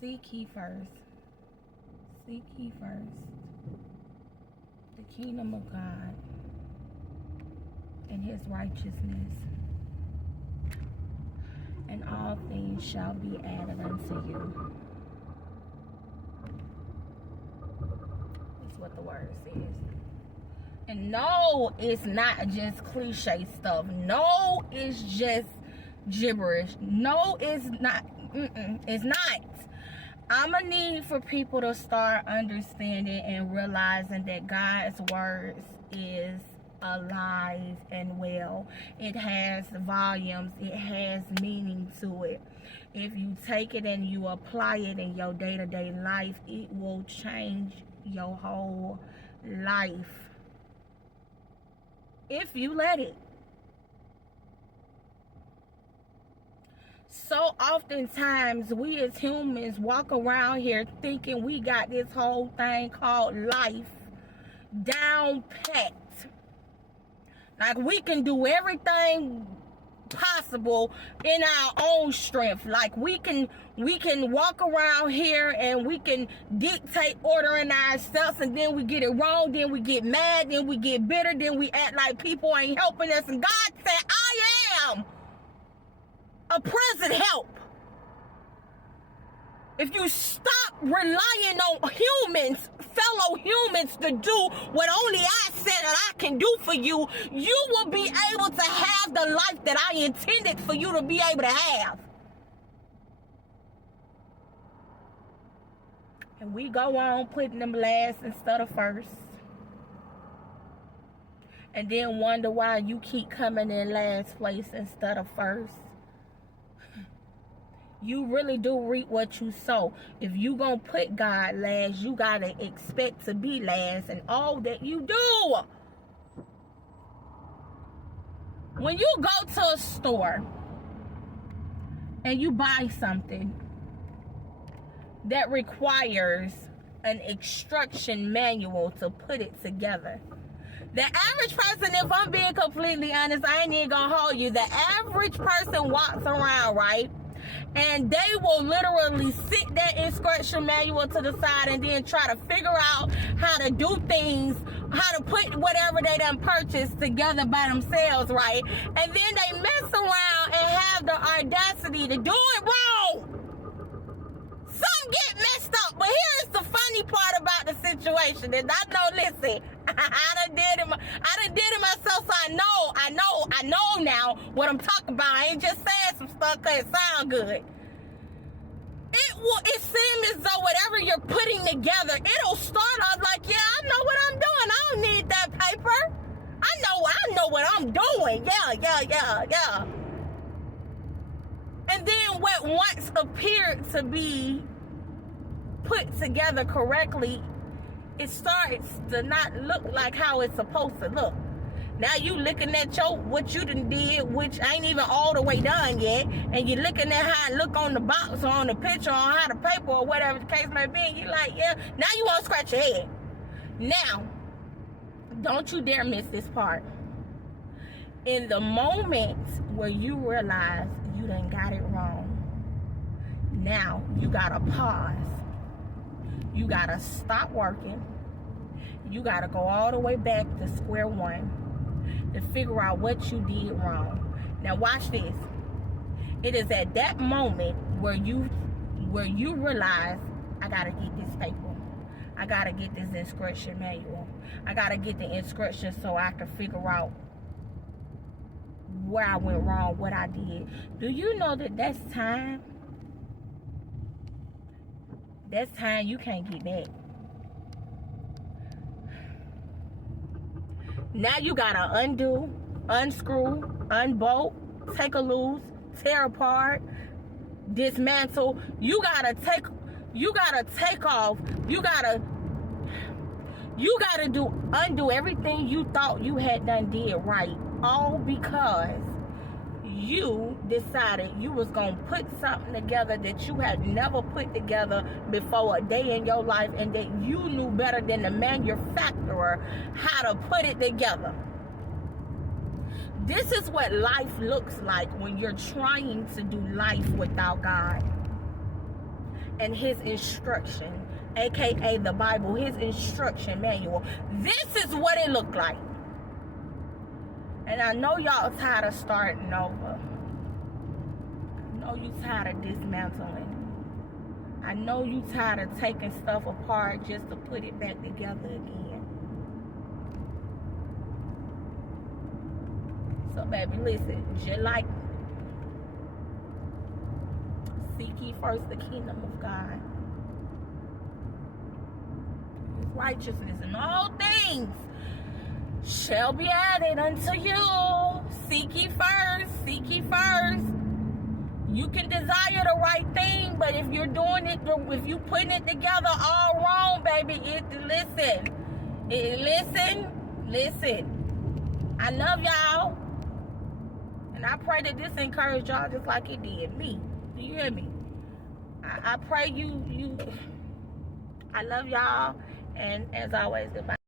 Seek ye first. Seek ye first the kingdom of God and his righteousness, and all things shall be added unto you. That's what the word says. And no, it's not just cliche stuff. No, it's just gibberish. No, it's not. It's not. I'm going to need for people to start understanding and realizing that God's words is alive and well. It has volumes. It has meaning to it. If you take it and you apply it in your day-to-day life, it will change your whole life. If you let it. So oftentimes we as humans walk around here thinking we got this whole thing called life down packed. Like we can do everything possible in our own strength. Like we can walk around here and we can dictate ordering ourselves, and then we get it wrong, then we get mad, then we get bitter, then we act like people ain't helping us. And God said, I am a present help. If you stop relying on humans, fellow humans, to do what only I said that I can do for you, you will be able to have the life that I intended for you to be able to have. And we go on putting them last instead of first. And then wonder why you keep coming in last place instead of first. You really do reap what you sow. If you gonna put God last, you gotta expect to be last in all that you do. When you go to a store and you buy something that requires an instruction manual to put it together, the average person, if I'm being completely honest, I ain't even gonna hold you, the average person walks around, right? And they will literally sit that instruction manual to the side and then try to figure out how to do things, how to put whatever they done purchased together by themselves, right? And then they mess around and have the audacity to do it wrong. Some get messed up, but here's the funny part about the situation. And I know, listen, I done did it myself, so I know now what I'm talking about. I ain't just saying some stuff because it sound good. It seems as though whatever you're putting together, it'll start off like, yeah, I know what I'm doing. I don't need that paper. I know what I'm doing. Yeah. And then what once appeared to be put together correctly, it starts to not look like how it's supposed to look. Now you looking at what you done did, which ain't even all the way done yet, and you're looking at how it look on the box or on the picture or on how the paper or whatever the case may be, and you're like, yeah, now you want to scratch your head. Now, don't you dare miss this part. In the moment where you realize you done got it wrong, now you gotta pause. You gotta stop working. You gotta go all the way back to square one to figure out what you did wrong. Now watch this. It is at that moment where you realize, I gotta get this paper. I gotta get this instruction manual. I gotta get the instructions so I can figure out where I went wrong, what I did. Do you know that that's time? That's time you can't get back. Now you gotta undo, unscrew, unbolt, take a loose, tear apart, dismantle. You gotta take off. You gotta undo everything you thought you had did right. All because you decided you was gonna put something together that you had never put together before a day in your life, and that you knew better than the manufacturer how to put it together. This is what life looks like when you're trying to do life without God. and his instruction, aka the Bible, his instruction manual. This is what it looked like. And I know y'all tired of starting over. I know you tired of dismantling. I know you tired of taking stuff apart just to put it back together again. So baby, listen, just like seek ye first the kingdom of God, his righteousness, and all things shall be added unto you. Seek ye first, seek ye first. You can desire the right thing, but if you're doing it, if you putting it together all wrong, baby, listen. I love y'all, and I pray that this encouraged y'all just like it did me. Do you hear me? I pray you. I love y'all, and as always, goodbye.